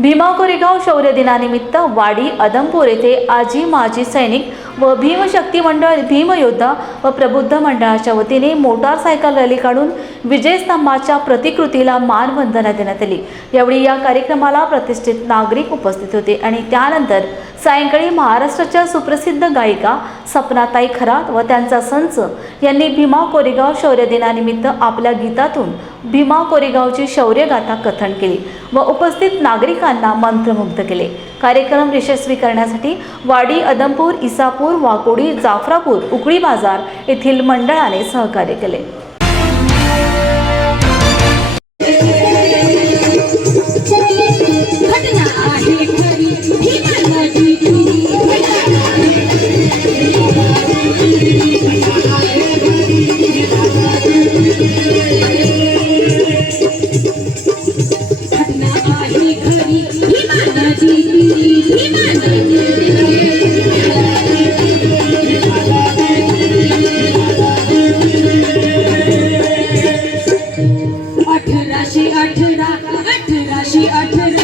भीमा कोरेगाव शौर्य दिनानिमित्त वाडी अदमपूर येथे आजी माजी सैनिक व भीमशक्ती मंडळ भीमयोद्धा व प्रबुद्ध मंडळाच्या वतीने मोटारसायकल रॅली काढून विजयस्तंभाच्या प्रतिकृतीला मानवंदना देण्यात आली. यावेळी या कार्यक्रमाला प्रतिष्ठित नागरिक उपस्थित होते आणि त्यानंतर सायंकाळी महाराष्ट्राच्या सुप्रसिद्ध गायिका सपनाताई खरात व त्यांचा संच यांनी भीमा कोरेगाव शौर्य दिनानिमित्त आपल्या गीतातून भीमा कोरेगावची शौर्यगाथा कथन केली व उपस्थित नागरिकांना मंत्रमुग्ध केले. कार्यक्रम यशस्वी करण्यासाठी वाडी अदमपूर इसापूर वाकोडी जाफरापूर उकळी बाजार येथील मंडळाने सहकार्य केले. अठरा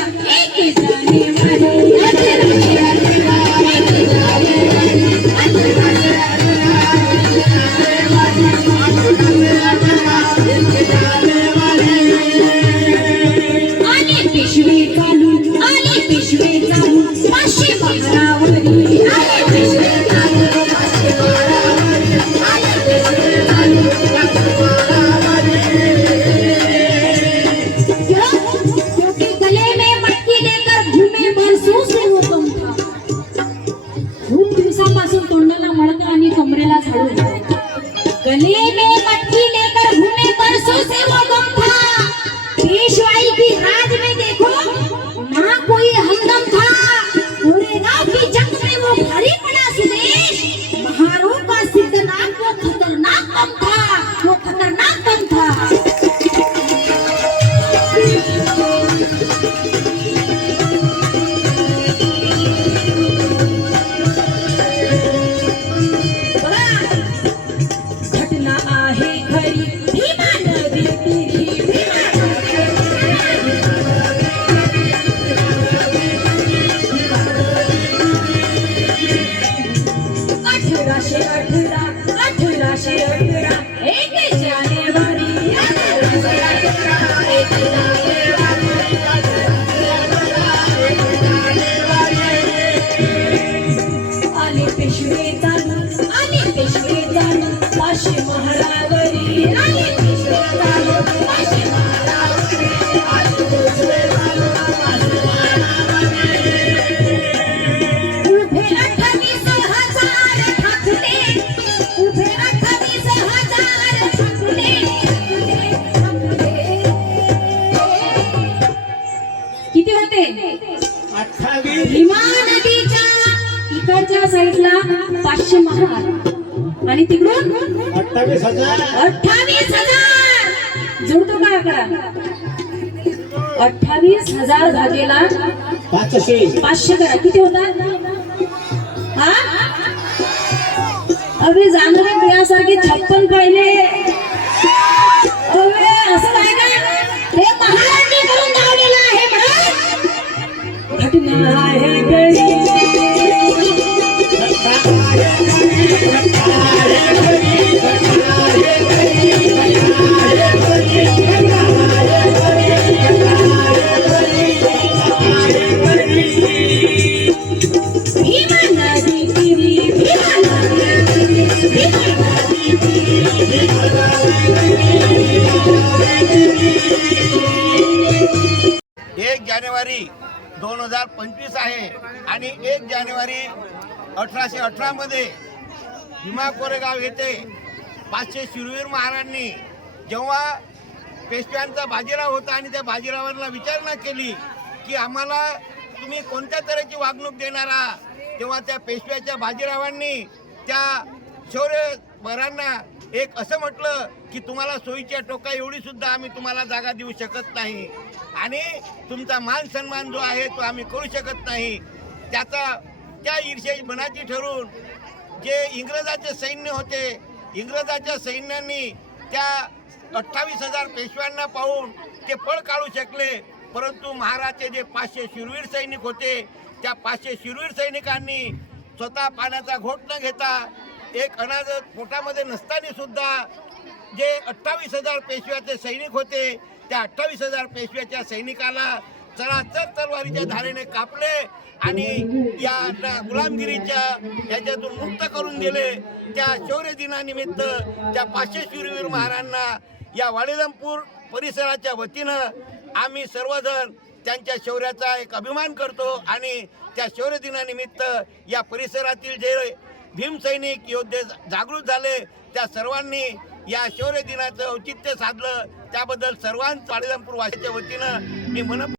अठ्ठावीस हजार ठाकले किती होते? भीमा नदीच्या इकडच्या साईडला पाचशे महार आणि तिकडून अठ्ठावीस हजार. अठ्ठावीस हजार. जुळतो का आकडा? अठ्ठावीस हजार भागेला पाचशे. पाचशे करा. किती होतात हा? अरे जाणार यासारखे छप्पन पाहिले. अरे असं काय काय हे महाराजांनी करून दाखवलेलं आहे म्हणून. घटना आहे एक जानेवारी दोन हजार पंचवीस आहे आणि एक जानेवारी अठराशे अठरा मध्ये भीमा कोरेगाव येथे पाचशे शिरवीर महाराजांनी जेव्हा पेशव्यांचा बाजीराव होता आणि त्या बाजीरावांना विचारणा केली की आम्हाला तुम्ही कोणत्या तऱ्हेची वागणूक देणार? आहात तेव्हा त्या पेशव्याच्या बाजीरावांनी त्या शौर्य परांना एक असं म्हटलं की तुम्हाला सोयीच्या टोका एवढी सुद्धा आम्ही तुम्हाला जागा देऊ शकत नाही. आणि तुमचा मान सन्मान जो आहे तो आम्ही करू शकत नाही. त्याचा त्या ईर्षे मनाची ठरून जे इंग्रजाचे सैन्य होते इंग्रजाच्या सैन्यांनी त्या अठ्ठावीस हजार पेशव्यांना पाहून ते पळ काढू शकले. परंतु महाराजचे जे पाचशे शूरवीर सैनिक होते त्या पाचशे शूरवीर सैनिकांनी स्वतः पाण्याचा घोट न घेता एक अनाज पोटामध्ये नसताना सुद्धा जे अठ्ठावीस हजार पेशव्याचे सैनिक होते त्या अठ्ठावीस हजार पेशव्याच्या सैनिकाला चराचर तलवारीच्या धारेने कापले आणि या गुलामगिरीच्या याच्यातून मुक्त करून दिले. त्या शौर्य दिनानिमित्त त्या पाचशे शूरवीर महाराजांना या वाडेदमपूर परिसराच्या वतीनं आम्ही सर्वजण त्यांच्या शौर्याचा एक अभिमान करतो आणि त्या शौर्य दिनानिमित्त या परिसरातील जे भीमसैनिक योद्धे जागृत झाले. त्या सर्वांनी या शौर्य दिनाचं औचित्य साधलं. त्याबद्दल सर्वांच वाडेदमपूर वासीच्या वतीनं मी मनपूर्वक